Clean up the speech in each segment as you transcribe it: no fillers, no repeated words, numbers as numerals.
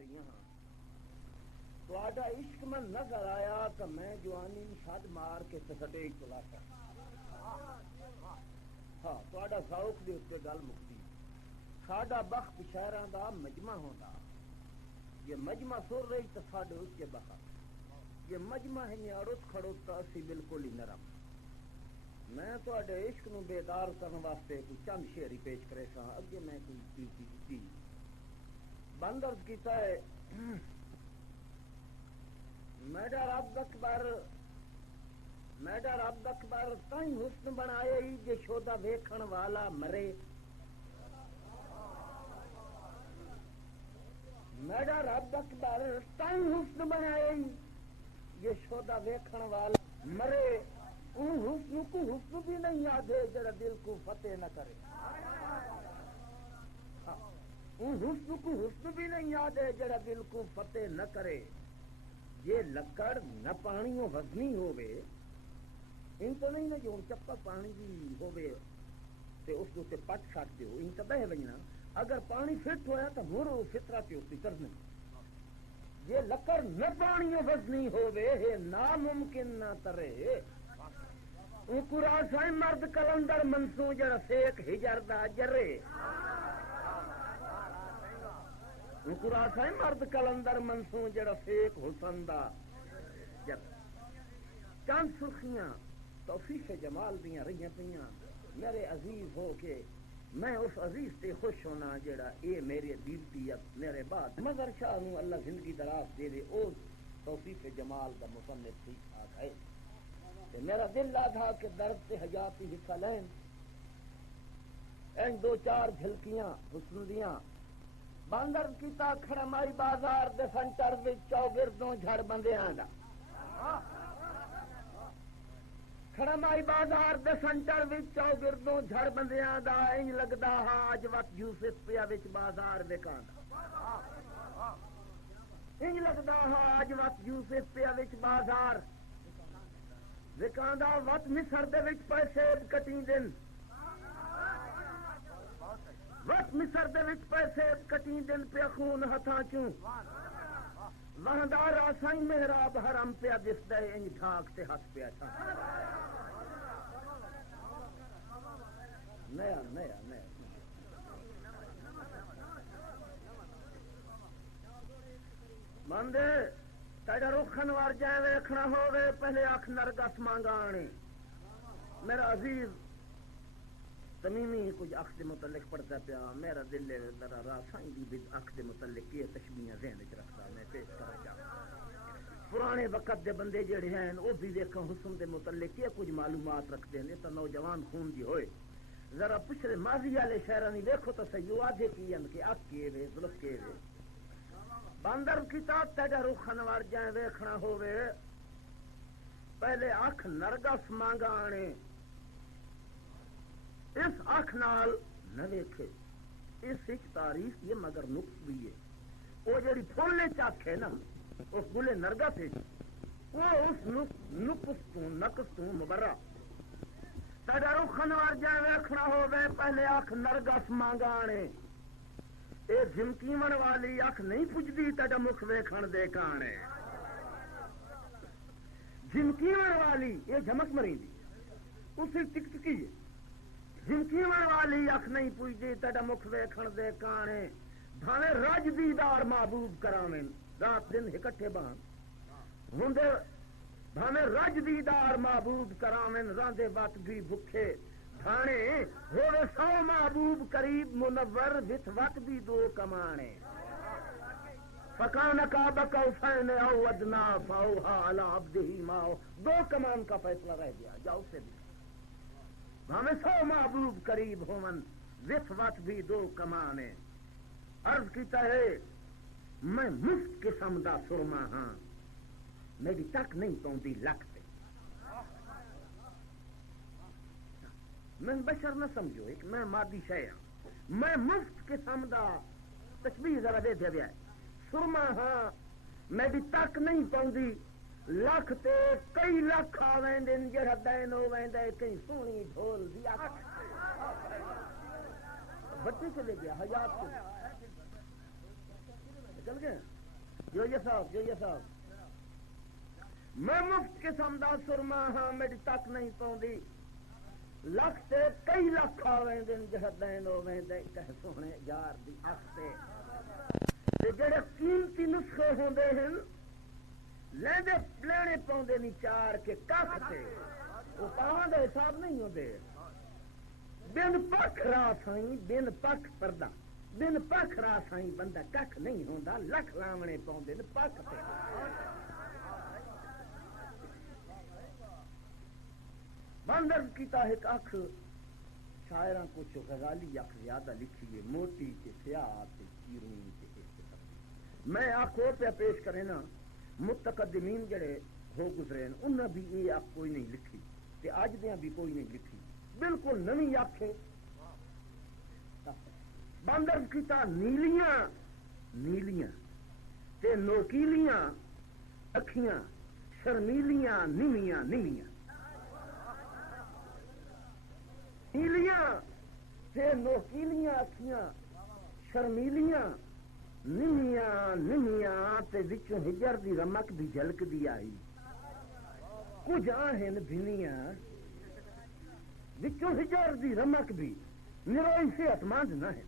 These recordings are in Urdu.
رہی ہاں تہاڈا عشق من نظر آیا کہ میں جوانی چھڈ مار کے سٹے چلا کر ہاں تہاڈا ذوق دے اتنے گل مکتی ساڈا بخت شہراں دا مجمع ہوندا یہ مجمع سر رہی تو ساڈے اس کے بخت یہ مجمع ہے اڑت کھڑوت تو اسی بالکل ہی نرم میں تہاڈے عشق نو بیدار کرنے واسطے کوئی چند شعری پیش کرے سا اگے میں کوئی کی بند عرض کیتا ہے میرا رب اکبر تائیں حسن بنائے جے شودا ویکھن والا مرے میرا رب اکبر تائیں حسن بنائے یہ شودا ویکھن والا مرے اون حسن کو حسن بھی نہیں آدھے جڑا دل کو فتح نہ کرے اون حسن کو حسن بھی نہیں آدھے جڑا دل کو فتح نہ کرے یہ لکڑ نہ پانیوں وزنی ہوئے ان تو نہیں نا جو چپا پانی بھی ہوئے تے اس کو پٹ سکتے ہو ان تو بہ بجنا اگر پانی فٹ ہویا تو مرو فطرہ کے اسی کرنے یہ لکڑ نہ پانیوں وزنی ہوئے ہے ناممکن نہ ترے سائیں مرد کلندر منسو جڑا سیک ہجر دا جرے سائیں مرد کلندر منسو جڑا سیک حسن دا جر چند سرخیاں توفیق جمال دیاں رہی پئیاں میرے عزیز ہو کے میں اس عزیز تے خوش ہونا جڑا اے میرے دیوتیت میرے بعد مظہر شاہ نو اللہ زندگی دراز دے دے او توفیق جمال دا مصنف ٹھیک ٹھاک ہے میرا دل لاگا کہ درد سے حیاتی حصہ لیں این دو چار جھلکیاں حسن دیاں باندر کیتا کھڑمائی بازار دے سنٹر وچ چوگردوں جھڑ بندیاں دا کھڑمائی بازار دے سنٹر وچ چوگردوں جھڑ بندیاں دا این لگدا ہا اج وقت یوسف پیا وچ بازار وکاندا این لگدا ہا اج وقت یوسف پیا وچ بازار وکاندا وقت مصر دے وچ پیسے کٹیں دن وقت مصر دے وچ پیسے کٹیں دن پیا خون ہتھاں چوں وہندار آسائیں محراب حرم پیا دسدا ہے انج ڈھاک تے ہاتھ پیا چھا نیا مندے تیرا رخ انوار جائے ویکھنا ہووے پہلے اکھ نرگس مانگانے میرا عزیز تمیمی کچھ اکھ دے متعلق پڑھتا پیا میرا دل ذرا راسائیں دی اکھ دے متعلق یہ تشبیہاں ذہن وچ رکھتا میں پیش کرنا چاہتا پرانے وقت دے بندے جڑے ہیں وہ بھی ویکھن حسن دے متعلق یہ کچھ معلومات رکھتے ہیں تو نوجوان خون دی ہوئے ذرا پچھلے ماضی والے شہراں نہیں ویکھو تو سیو آدھے کی کہ اکھ کے وے ظلف کے وے باندر کتاب تیرا رخ انوار جائیں ویکھنا ہووے پہلے اکھ نرگس مانگانے اس اکھ نال نہ ویکھے اس ایک تاریخ یہ مگر نقص بھی ہے وہ جڑی پھولنے چاک ہے نا اس گلے نرگس ہے وہ اس نقص تو مبرہ تیرا رخ انوار جائیں ویکھنا ہووے پہلے اکھ نرگس مانگانے اے جھمکیون والی اکھ نہیں پجدی تیرا مکھ ویکھن دے کانے جھمکیون والی یہ جھمک مری دی اسی ٹک ٹکی ہے جھمکیون والی اکھ نہیں پجدی تیرا مکھ ویکھن دے کانے بھاوے رج دیدار محبوب کراویں رات دن اکٹھے بان ہوندے بھاوے رج دیدار محبوب کراویں راندے وقت بھی بھکھے بھانے ہوئے 100 محبوب قریب منور وت وقت بھی 2 کمانے فکان کعبہ کوثین او ادنا فاوہا علی عبدہ ما 2 کمان کا فیصلہ رہ گیا جاؤ سے بھی ہمیں 100 محبوب قریب ہون وت وقت بھی 2 کمانے عرض کیتا ہے میں مفت قسم دا سرما ہاں میری تک نہیں پہنچی لکھ تے میں بشر نہ سمجھو ایک میں مادی شے ہاں میں مفت قسم دا تشبیہ ذرا دے دیا ہے سرما ہاں میری تک نہیں پہنچی لکھ تے کئی لکھ آویں دن جڑا دین ہو ویندا کئی سونی ڈھول دی اکھ بچے چلے گیا حیات کو گل گیا جو یہ صاحب میں مفت قسم دا سرما ہاں میری تک نہیں پاؤندی لکھ تے کئی لکھ آویں دن جہدین ہوویں دے کہ سونے یار دی اکھ تے جڑے قیمتی نسخے ہوندے ہیں لینے پاؤندے نہیں چار کے ککھ تے وہ پاواں دے حساب نہیں ہوندے بن پکھ را سائیں بن پکھ پردہ بن پکھ را سائیں بندہ ککھ نہیں ہوندا لکھ لاونے پاؤندے نے پکھ تے بندر کیتا ایک اکھ شاعراں کچھ غزالی اکھ زیادہ لکھی ہے موٹی تے سیاہ تے چیرنی تے میں آخو پہ پیش کرے نا متقدمین جڑے ہو گزرے انہاں بھی یہ اکھ کوئی نہیں لکھی تے اج دیاں بھی کوئی نہیں لکھی بالکل نویں اکھ ہے بندر کیتا نیلیاں تے نوکیلیاں اکھیاں شرمیلیاں نیویاں نیلیاں تے نوکیلیاں اکھیاں شرمیلیاں نیمیاں تے وچوں ہجر دی رمک بھی جھلک دی آئی کچھ آہن بھنیاں وچوں ہجر دی رمک بھی نروئی صحت مند نہ ہے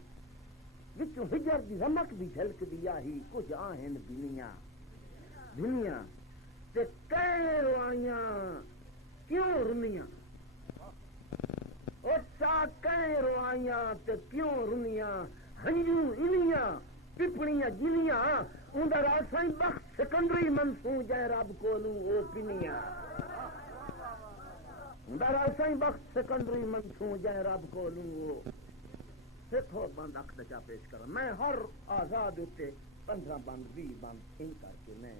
وچوں ہجر دی رمک بھی جھلک دی آئی کچھ آہن بھنیاں تے کئے روائیاں کیوں رنیاں او چا کئے روائیاں تے کیوں رنیاں ہنجو انیاں پپڑیاں جلیاں اندر آسائیں بخت سکندری منسوں جائے رب کولوں او پنیاں اندر آسائیں بخت سکندری منسوں جائے رب کولوں او سکھو بند اکھ دچا پیش کرا میں ہر آزاد ہوتے 15 بند 20 بند تھیں کر کے میں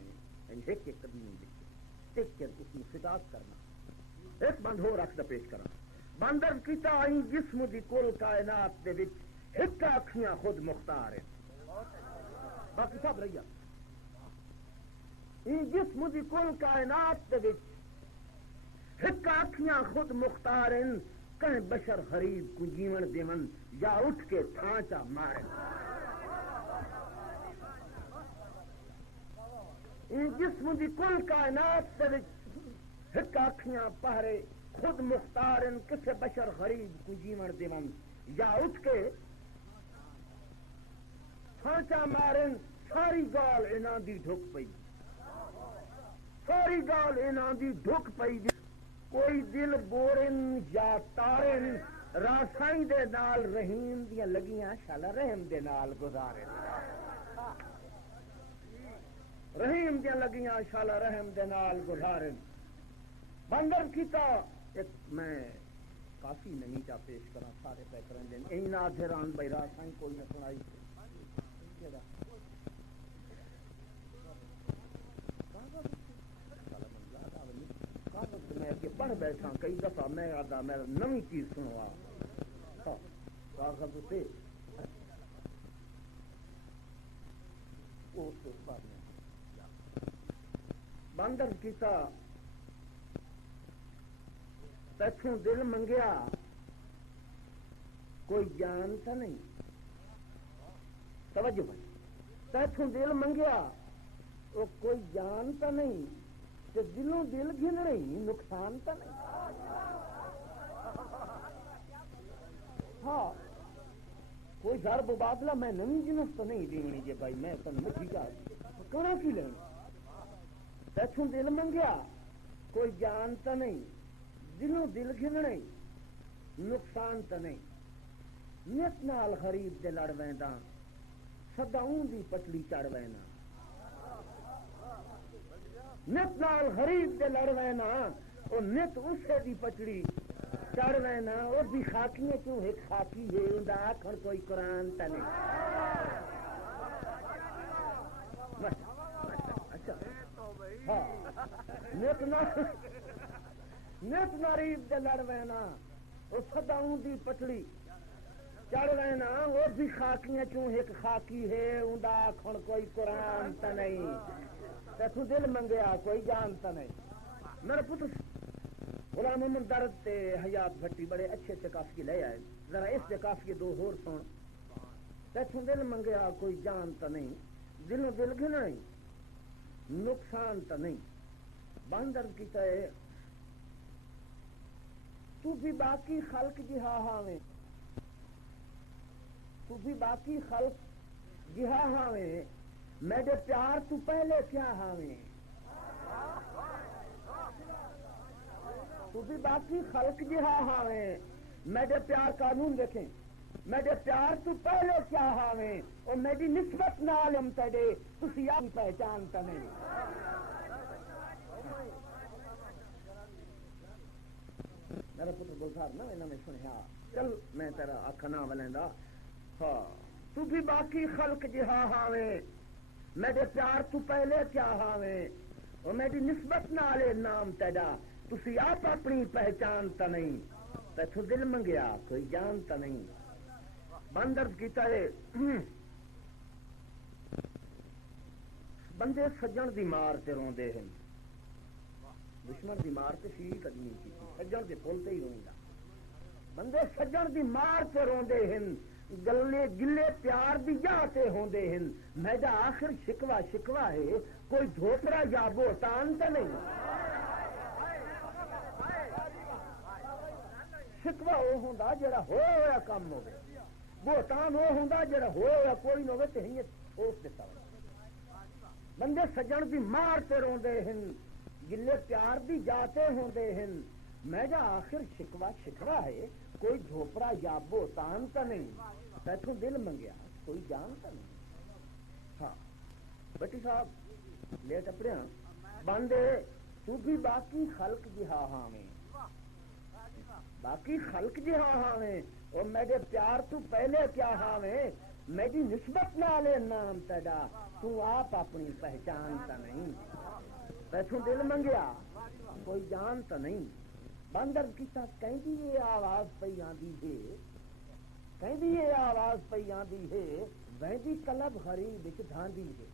ایک قدمی لکھے ایک اس میں خطاب کرنا ایک بند ہو رکھ دا پیش کرا بندر کیتا آئیں جسم دی کل کائنات دے وچ ایک اکھیاں خود مختار ہیں باقی سب رہی ان جسم دی کل کائنات دے وچ ایک اکھیاں خود مختار ہیں کہیں بشر غریب کو جیون دیون یا اٹھ کے تھانچا مارن ان جسم دی کل کائنات دے وچ ایک اکھیاں پہرے خود مختار ان کسے بشر غریب کو جیون دیون یا اٹھ کے تھانچا مارن ساری گال انہاں دی ڈھک پئی ساری گال انہاں دی ڈھک پئی کوئی دل بورن یا تارن راسائیں دے نال رحیم دیاں لگیاں شالا رحم دے نال گزارن رحیم دیاں لگیاں شالا رحم دے نال گزارن بندر کیتا ایک میں کافی نمیٹا پیش کرا سارے پہ کریں دیں این آدھران بھائی راسائیں کوئی نہ سنائی میں کہ پڑھ بیٹھا کئی دفعہ میں آدھا میں نمی چیز سنوا کاغذ سے بندر کیتا تیتھوں دل منگیا کوئی جان تا نہیں توجہ بھائی تیتھوں دل منگیا وہ کوئی جان تا نہیں تے دلوں دل گن رہی نقصان تا نہیں ہاں کوئی ضرب مبادلہ میں نمی جنس تو نہیں دینی جے بھائی میں تو مٹھی جا کہنا کی لینا تیتھوں دل منگیا کوئی جان تا نہیں دلوں دل گھننے نقصان تا نہیں نیت نال غریب دے لڑ ویندا سداؤں دی پٹڑی چڑھ وینا نت نال غریب دے لڑ وینا او نت اسے دی پٹڑی چڑھ وینا اور بھی خاکیاں کیوں ایک خاکی ہے اندہ آکھن کوئی قرآن تا نہیں اچھا ہاں نت نریب دے لڑ وینا او سداؤں دی پٹڑی چڑھ وینا اور بھی خاکیاں کیوں ایک خاکی ہے اندہ آکھن کوئی قرآن تا نہیں تیتھوں دل منگیا کوئی جانتا نہیں میرا پتر غلام محمد درد تے حیات بھٹی بڑے اچھے سے کافی لے آئے ذرا اس سے کافی دو ہور سن تیتھوں دل منگیا کوئی جانتا نہیں دلوں دل گھنا ہی نقصان تو نہیں باندر کی ہے تو بھی باقی خلق جہا ہاویں تو بھی باقی خلق جہا ہاویں میرے پیار تو پہلے کیا ہاویں تو بھی باقی خلق جہا ہاویں میرے پیار قانون دیکھیں میرے پیار تو پہلے کیا ہاویں اور میری نسبت نالم تڑے تسی آپ پہچانتا نہیں میرا پتر گلزار نا انہوں نے سنیا چل میں تیرا آکھنا ولیندا ہاں تو بھی باقی خلق جہا ہاویں میرے پیار تو پہلے کیا ہاویں اور میری نسبت نالے نام تیرا تسی آپ اپنی پہچانتا نہیں تیتھو دل منگیا کوئی جانتا نہیں بندر کیتا ہے بندے سجن دی مار تے روندے ہیں دشمن دی مار تے شیعہ قدمی کی سجن دے پھولتے ہی ہوئیں گا بندے سجن دی مار تے روندے ہیں گلے گلے پیار دی جاتے ہوندے ہیں میرا آخر شکوا ہے کوئی دھوترا یا بہتان تے نہیں شکوا وہ ہوندا جڑا ہویا کام ہوے بہتان وہ ہوندا جڑا ہویا کوئی نہ ہوے تے ہی اس دتا بندے سجن دی مار تے روندے ہیں گلے پیار دی جاتے ہوندے ہیں میرا آخر شکوا ہے کوئی جھوپڑا یا بہتان تا نہیں تیتھوں دل منگیا کوئی جانتا نہیں ہاں بٹی صاحب لے ٹپڑیاں بندے تو بھی باقی خلق جہا ہاویں باقی خلق جہا ہاویں اور میرے پیار تو پہلے کیا ہاویں میری نسبت نالے نام تیرا تو آپ اپنی پہچانتا نہیں تیتھوں دل منگیا کوئی جانتا نہیں بندر کیتا کہندی یہ آواز پئی آندی ہے کہندی یہ آواز پئی آندی ہے ویندی کلب غریب وچ دھاندی ہے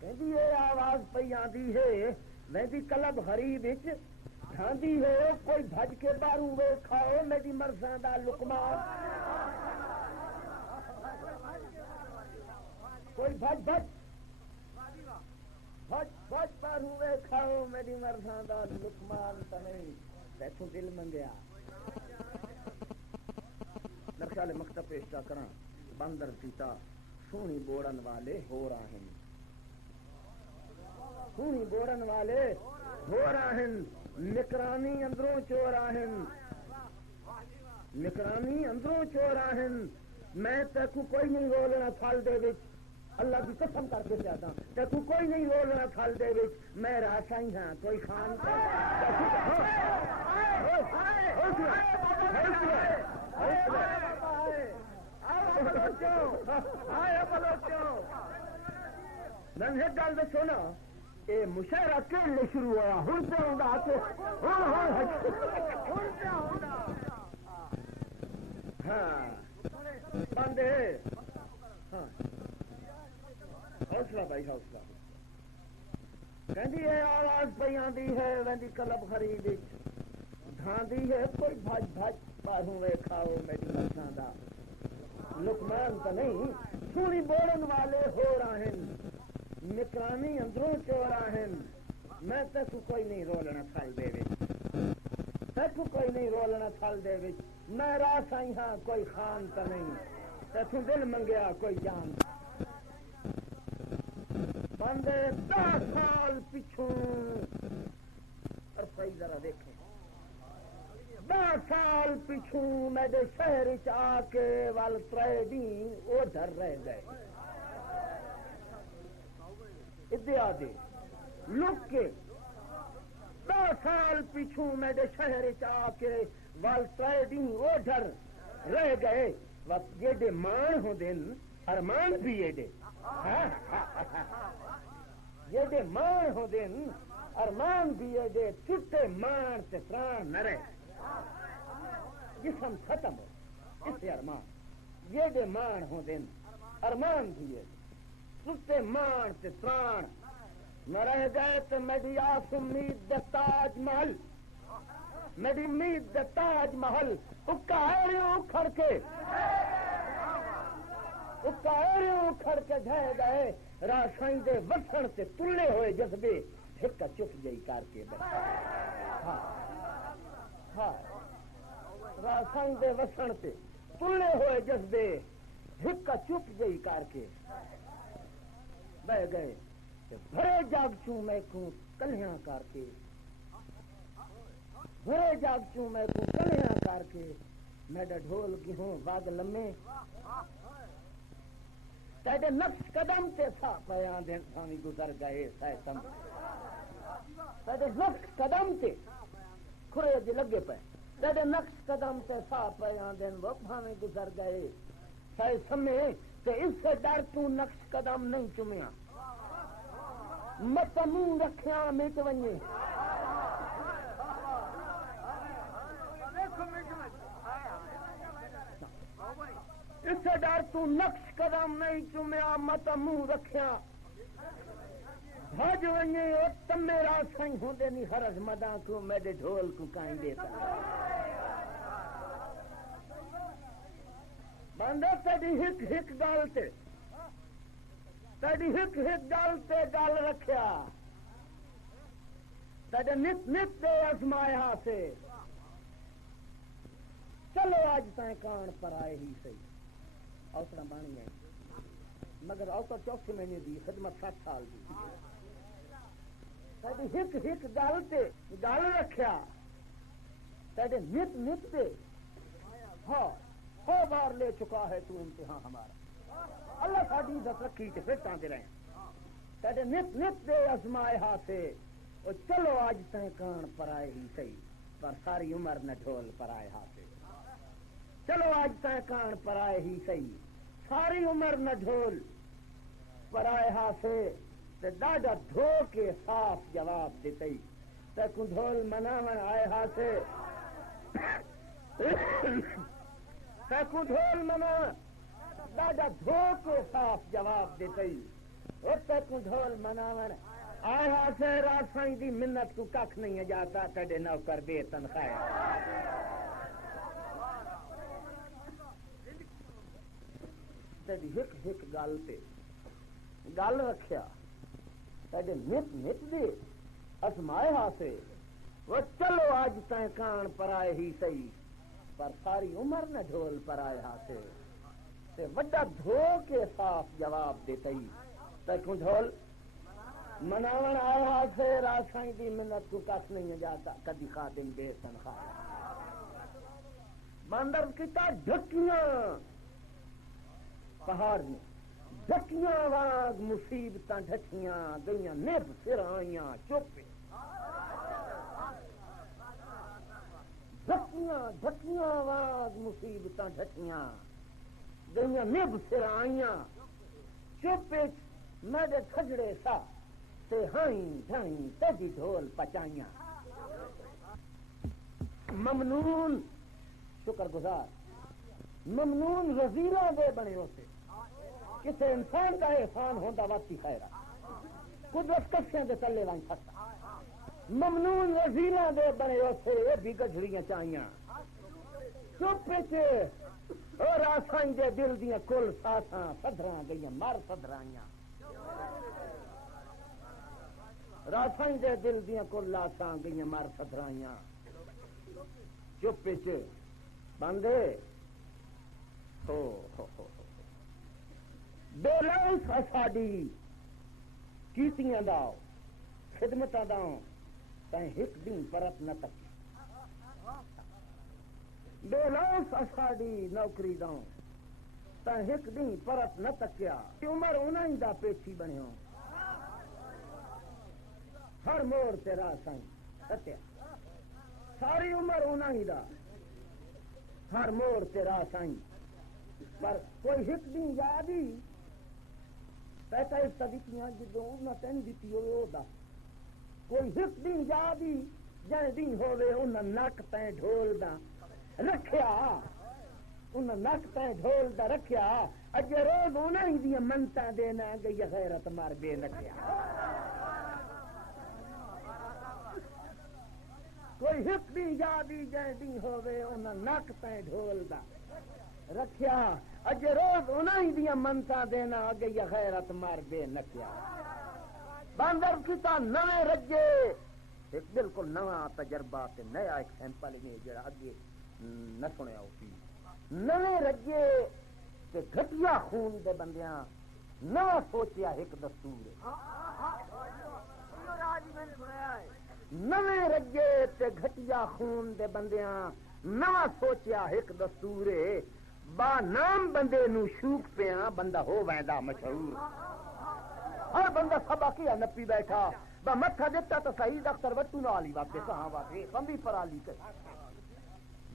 کہندی یہ آواز پئی آندی ہے ویندی کلب غریب وچ دھاندی ہے کوئی بھج کے باروں وے کھاؤ میری مرزاں دا لقمہ کوئی بھج پر ہوئے کھاؤ میری مرزاں دا لقمان تا نہیں تیتھوں دل منگیا نقشہ لے مکتب پیش کراں بندر کیتا سونی بوڑن والے ہو راہن سونی بوڑن والے ہو راہن نکرانی اندروں چو راہن نکرانی اندروں چو راہن میں تیکو کوئی نہیں رولنا پھل دے وچ اللہ کی قسم کر کے پیادا تے تو کوئی نہیں رولنا پھل دے وچ میں راشا ہی ہاں کوئی خان کا ننھے گل دسو نا اے مشاعرہ کیڑے شروع ہوا ہن تے ہوندا تے ہاں بندے ہاں حوصلہ بھائی حوصلہ کہندی ہے آواز پئی آندی ہے ویندی کلب خرید دھاندی ہے کوئی بھج باہوں وے کھاؤ میری مرزاں دا لقمان تو نہیں سونی بوڑن والے ہو راہن نکرانی اندروں چو راہن میں تیکو کوئی نہیں رولنا پھل دے وچ تیکو کوئی نہیں رولنا پھل دے وچ میں راس آئی ہاں کوئی خان تو نہیں تیکو دل منگیا کوئی جان بندے 10 سال پچھوں اور صحیح ذرا دیکھیں 10 سال پچھوں میرے شہر آ کے وال 3 دن ادھر رہ گئے ادیا دے لک کے 10 سال پچھوں میرے شہر آ کے وال 3 دن ادھر رہ گئے وقت یہ مان ہو دن ارمان بھی یہ یہ مان ہو دن ارمان بھی یہ چھٹے مان سے پران نہ رہے جسم ختم ہو اس سے ارمان یہ مان ہو دن ارمان بھی یہ چھٹے مان سے پران نہ رہ گئے تو میری آس امید دے تاج محل میری امید دے تاج محل اکھڑ کے اتاریوں کھڑ کے جائے گئے راسائیں دے وسن سے تلے ہوئے جذبے ہکا چپ جئی کر کے ہاں ہاں راسائیں دے وسن سے تلے ہوئے جذبے ہکا چپ جئی کر کے بہ گئے بھرے جاگ چوں میں کو کلیاں کر کے بھرے جاگ چوں میں کو کلیاں کر کے میڈا ڈھول کی ہوں باغ لمے تیرے نقش قدم تے سا پیان دن سامی گزر گئے سائے تم تیرے نقش قدم تے کھرے جی لگے پہ تیرے نقش قدم تے سا پیان دن وہ بھاویں گزر گئے سائے سمے کہ اس سے ڈر تو نقش قدم نہیں چمیا مت منہ رکھیا مٹ ونجے اس سے ڈر تو نقش قدم نہیں چمیا مت منہ رکھیا بھج ونجے او تم میرا سنگ ہوندے نہیں خرج مداں کو میرے ڈھول کو کائیں دیتا بندہ تیری ہک ہک گال تے تیری ہک ہک گال تے گال رکھیا تیرے نت نت دے ازمایا سے چلو آج تائیں کان پر آئے ہی صحیح اوسرا بانی ہے مگر اوسر 4 مہینے دی خدمت 7 سال دی تیری ہک ہک گال تے گال رکھیا تیرے نت نت دے ہاں 100 بار لے چکا ہے تو امتحان ہمارا اللہ ساڈی عزت رکھی تے پھر تاندے رہے تیرے نت نت دے ازمائے ہاتھے او چلو آج تائیں کان پر آئے ہی صحیح پر ساری عمر نہ ڈھول پر آئے ہاتھے چلو آج تائیں کان پر آئے ہی صحیح ساری عمر نہ ڈھول پر آئے ہاتھے تے ڈاڈا دھو کے صاف جواب دیتے تے کو ڈھول مناون آئے ہاتھے کو ڈھول منا ڈاڈا دھو کے صاف جواب دیتے کو ڈھول مناون آئے ہاتھے راسائیں دی منت کو ککھ نہیں جاتا تیرے نوکر بے تنخواہ تیری ہک ہک گل تے گل رکھیا تیرے نت نت دے ازمائے ہاسے وہ چلو آج تائیں کان پر آئے ہی صحیح پر ساری عمر نہ ڈھول پر آئے ہاسے تے وڈا دھو کے صاف جواب دیتے تے کو ڈھول مناون آئے ہاسے راسائیں دی منت کو کچھ نہیں جاتا کدی خادم بے تنخواہ بندر کیتا ڈھکیاں پہاڑ میں ڈھکیاں واگ مصیبتاں ڈھکیاں گئیاں نب پھر آئیاں چوپے ڈھکیاں ڈھکیاں واگ مصیبتاں ڈھکیاں گئیاں نب پھر آئیاں چوپے میرے کھجڑے سا تے ہائیں ڈھائیں تجی ڈھول پچائیاں ممنون شکر گزار ممنون وزیروں دے بنے ہوتے کسی انسان کا احسان ہوتا واقعی خیرہ قدرت کسیاں دے تلے وائیں پھستا ممنون وزیروں دے بنے ہوتے یہ بھی گجھڑیاں چاہیاں چپ پیچھے اور آسائیں دے دل دیاں کل ساساں صدراں گئیاں مار صدرائیاں راسائیں دے دل دیاں کل لاساں گئیاں مار صدرائیاں چپ پیچھے بندے ہو بے لانس اساڈی کیتیاں داؤ خدمتاں داؤ تائیں ایک دن پرت نہ تکی بے لانس اساڈی نوکری داؤ تائیں ایک دن پرت نہ تکیا عمر انہیں دا پیچھی بنے ہوں ہر موڑ تے راہ سائیں ستیا ساری عمر انہیں دا ہر موڑ تے راہ سائیں پر کوئی ایک دن یاد ہی پیسہ اس طریقیاں جدوں نہ تین دیتی ہوئے دا کوئی ایک دن یاد ہی جائیں دن ہوئے انہیں نک تین ڈھول دا رکھیا انہیں نک تین ڈھول دا رکھیا اجے روز انہیں دیا منتا دینا گئی غیرت مار بے نکیا کوئی ایک دن یاد ہی جائیں دن ہوئے انہیں نک تین ڈھول دا رکھیا اج روز انہاں ہی دیاں منتا دینا اگے یا غیرت مار بے نکیا باندر کیتا نویں رجے ایک بالکل نواں تجربہ تے نیا ایک سیمپل نے جڑا اگے نہ سنیا ہوتی نویں رجے تے گھٹیا خون دے بندیاں نواں سوچیا ایک دستور نویں رجے تے گھٹیا خون دے بندیاں نواں سوچیا ایک دستور با نام بندے نو شوق پیاں بندہ ہو ویندا مشہور ہر بندہ سبا کیا نپی بیٹھا با متھا دیتا تو سعید اختر وٹو نالی واپے کہاں واپے کمبی پرالی کے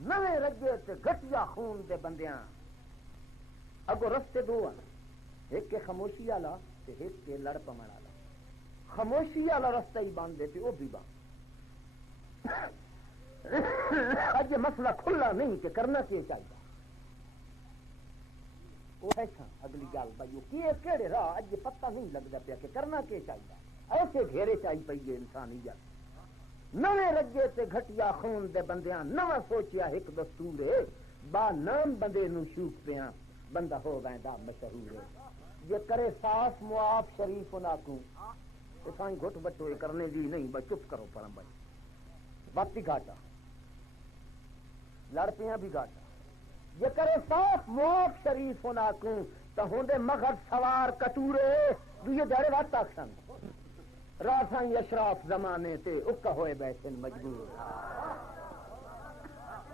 نویں رجے تے گھٹیا خون دے بندیاں اگو رستے دو ایک کے خاموشی والا تے ایک کے لڑ پمن والا خاموشی والا رستہ ہی باندھ دیتے وہ بھی باندھ اج مسئلہ کھلا نہیں کہ کرنا کیا چاہیے وہ ایسا اگلی گل بھائی کیڑے راہ اج پتہ نہیں لگتا پیا کہ کرنا کیا چاہیے ایسے گھیرے چاہیے پی انسانیت نویں رجے تے گھٹیا خون دے بندیاں نواں سوچیا ایک دستور ہے با نام بندے نو شوق پیاں بندہ ہو ویندا مشہور ہے یہ کرے صاف معاف شریف نہ کو سائیں گھٹ بٹو کرنے دی نہیں بس چپ کرو پرم بھائی بات بھی گھاٹا لڑ پیاں بھی گھاٹا یہ کرے صاف معاف شریف نہ کو تو ہوندے مغرب سوار کٹورے دوئے دارے وقت آکسن راسائیں اشراف زمانے تے اکا ہوئے بیٹھن مجبور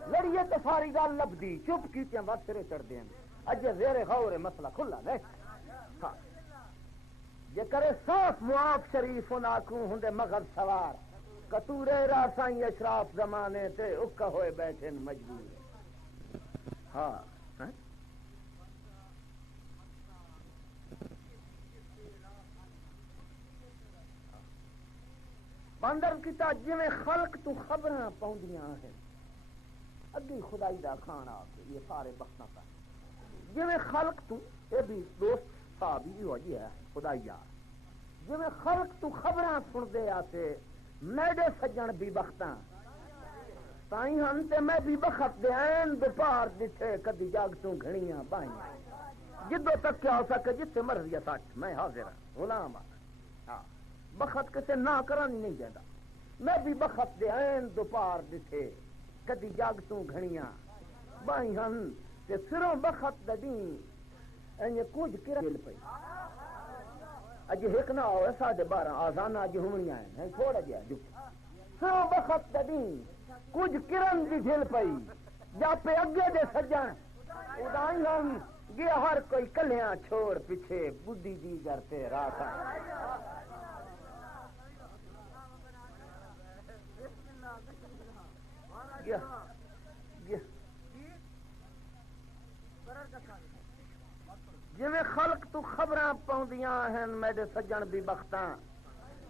لڑیے تو ساری گال لب دی چپ کیتیاں وقت سرے چڑھ دیں اجے زیر غور مسئلہ کھلا نہیں ہاں یہ کرے صاف معاف شریف ناکوں ہندے مغرب سوار کتورے راسائیں اشراف زمانے تے اکا ہوئے بیٹھن مجبور ہاں باندر کیتا جویں خلق تو خبراں پاؤندیاں ہیں اگے خدائی دا کھانا کے یہ سارے بختاں کا جویں خلق تو اے بھی دوست صاحب ہی ہو جی ہے خدائی یار جویں خلق تو خبراں سن دے آتے میڈے سجن بھی بختاں تائیں ہم تے میں بھی بخت دے این دوپہر دتے کدی جاگتوں گھڑیاں بائیں جدو تک کیا ہو سکے جتے مرضی سٹ میں حاضر ہوں غلام ہاں بخت کسے نہ کرانی نہیں دینا میں بھی بخت دے این دوپہر دتے کدی جاگتوں گھڑیاں بائیں ہم تے سروں بخت ددیں این کچھ کرل پئی اج ایک نہ ہوئے 12:30 آزان اج ہومنیاں ہیں تھوڑا جہا جو سروں بخت ددیں کچھ کرن دی ڈھل پئی جا پہ اگے دے سجن ادائیں ہم گیا ہر کوئی کلیاں چھوڑ پیچھے بڈھی دی کرتے رات جویں خلق تو خبراں پاؤندیاں ہیں میرے سجن بھی بختاں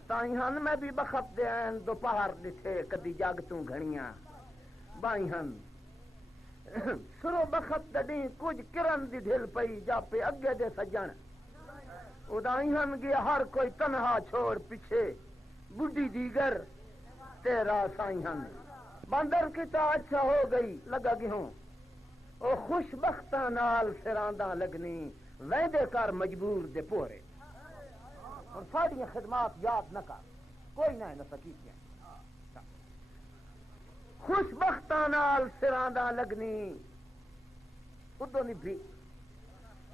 تائیں ہن میں بھی بخت دے این دوپہر دتے کدی جاگتوں گھڑیاں بائیں ہن سرو بخت ددیں کچھ کرن دی ڈھل پئی جا پہ اگے دے سجن ادائیں ہن گیا ہر کوئی تنہا چھوڑ پیچھے بڈھی دیگر تیرا سائیں ہن باندر کی تا اچھا ہو گئی لگا گہوں او خوش بختاں نال سرانداں لگنی ویندے کر مجبور دے پورے اور ساڑیاں خدمات یاد نہ کر کوئی نہ سکیتیاں خوش بختاں نال سرانداں لگنی ادو نہیں بھی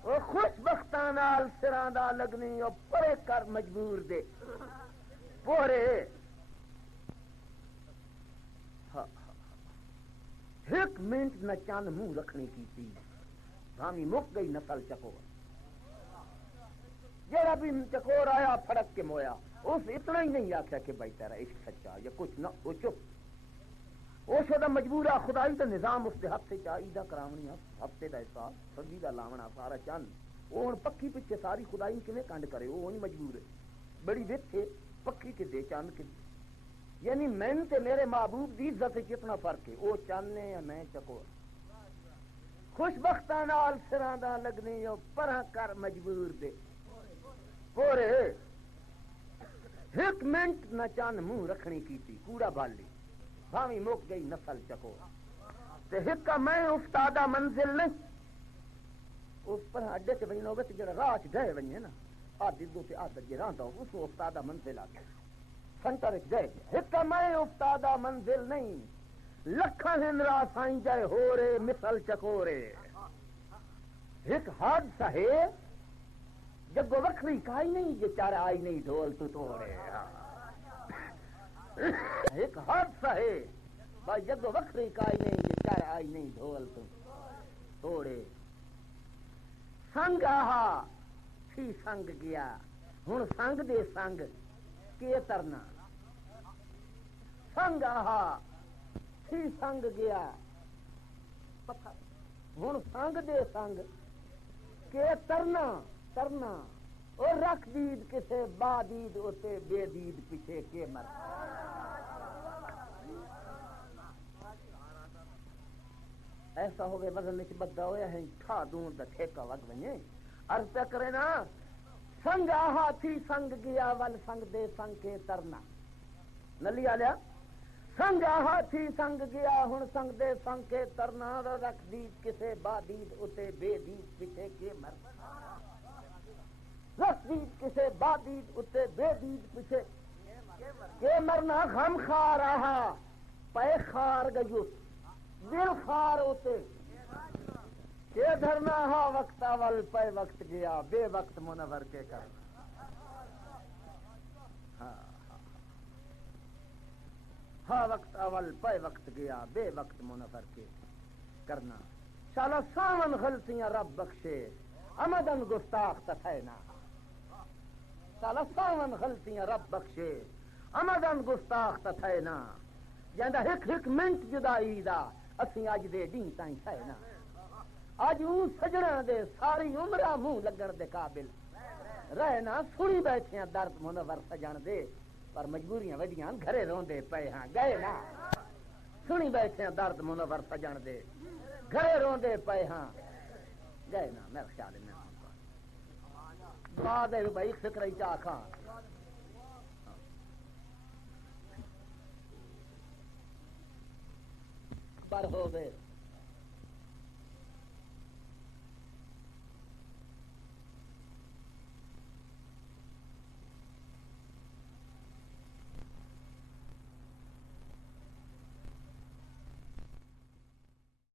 او خوش بختاں نال سرانداں لگنی او پرے کر مجبور دے پورے ایک منٹ نہ چند منہ رکھنے کی تھی بھامی مک گئی نسل چکور جڑا بھی چکور آیا پھڑک کے مویا اس اتنا ہی نہیں آخیا کہ بھائی تیرا عشق سچا یا کچھ نہ وہ چپ اس وقت مجبورہ خدائی کا نظام اس کے ہفتے چاہیے کراونی ہفتے کا حساب سبزی کا لاونا سارا چند وہ ہوں پکی پیچھے ساری خدائی کیویں کنڈ کرے وہ نہیں مجبور ہے بڑی وت ہے پکی کے دے چند کے یعنی میں تے میرے محبوب دی عزت کتنا فرق ہے وہ چانے یا میں چکور خوش بختاں نال سرانداں لگنی او پرہ کر مجبور دے پورے ایک منٹ نہ چند منہ رکھنی کی تھی کوڑا بالی بھاوی مک گئی نسل چکور تے ہکا میں افتادہ منزل نہیں اس پر اڈے سے بنی ہوگا جڑا راہ چ گئے بنی ہے نا آدھی دو سے آدھ جی رہتا ہوں اس استاد منزل آ گیا سنٹر گئے ایک میں استاد منزل نہیں لکھاں ہندرا سائیں جائے ہو رے مثل چکورے ایک حادثہ ہے جب وکھری کائی نہیں یہ چار آئی نہیں ڈھول تو توڑے ایک حادثہ ہے بھائی جب وکھری کائی نہیں یہ چار آئی نہیں ڈھول تو توڑے سنگ آہا تھی سنگ گیا ہن سنگ دے سنگ کے ترنا سنگ آہا تھی سنگ گیا ہن سنگ دے سنگ کے ترنا ترنا اور رکھ دید کسے با دید اوتے بے دید پیچھے کے مر ایسا ہو گئے وزن میں بدہ ہویا ہے ٹھا دون دا ٹھیکا وگ ونجے عرض پہ کرے نا سنگ آہا تھی سنگ گیا ول سنگ دے سنگ کے ترنا نلی آلیا سنگ آہا تھی سنگ گیا ہن سنگ دے سنگ کے ترنا رکھ دید کسے با دید اوتے بے دید پیچھے کے مر رکھ دید کسے با دید اوتے بے دید پیچھے کے مرنا غم خار آہا پے خار گیوس دل خار ہوتے کہ دھرنا ہا وقت اول پے وقت گیا بے وقت منور کے کرنا ہا وقت اول پے وقت گیا بے وقت منور کے کرنا شالا ساون غلطیاں رب بخشے امدن گستاخ تتھینا شالا ساون غلطیاں رب بخشے امدن گستاخ تتھینا جاندہ ہک ہک منٹ جدائی دا اسی آج دے دین تائیں تھے نا آج اون سجڑا دے ساری عمرہ منہ لگن دے قابل رہنا سنی بیٹھے ہیں درد منور سجن دے پر مجبوریاں وڈیاں گھرے رون دے پے ہاں گئے نا سنی بیٹھے ہیں درد منور سجن دے گھرے رون دے پے ہاں گئے نا میرے خیال میں دعا دے بھائی فکر ہی چاہ کھاں بر ہو گئے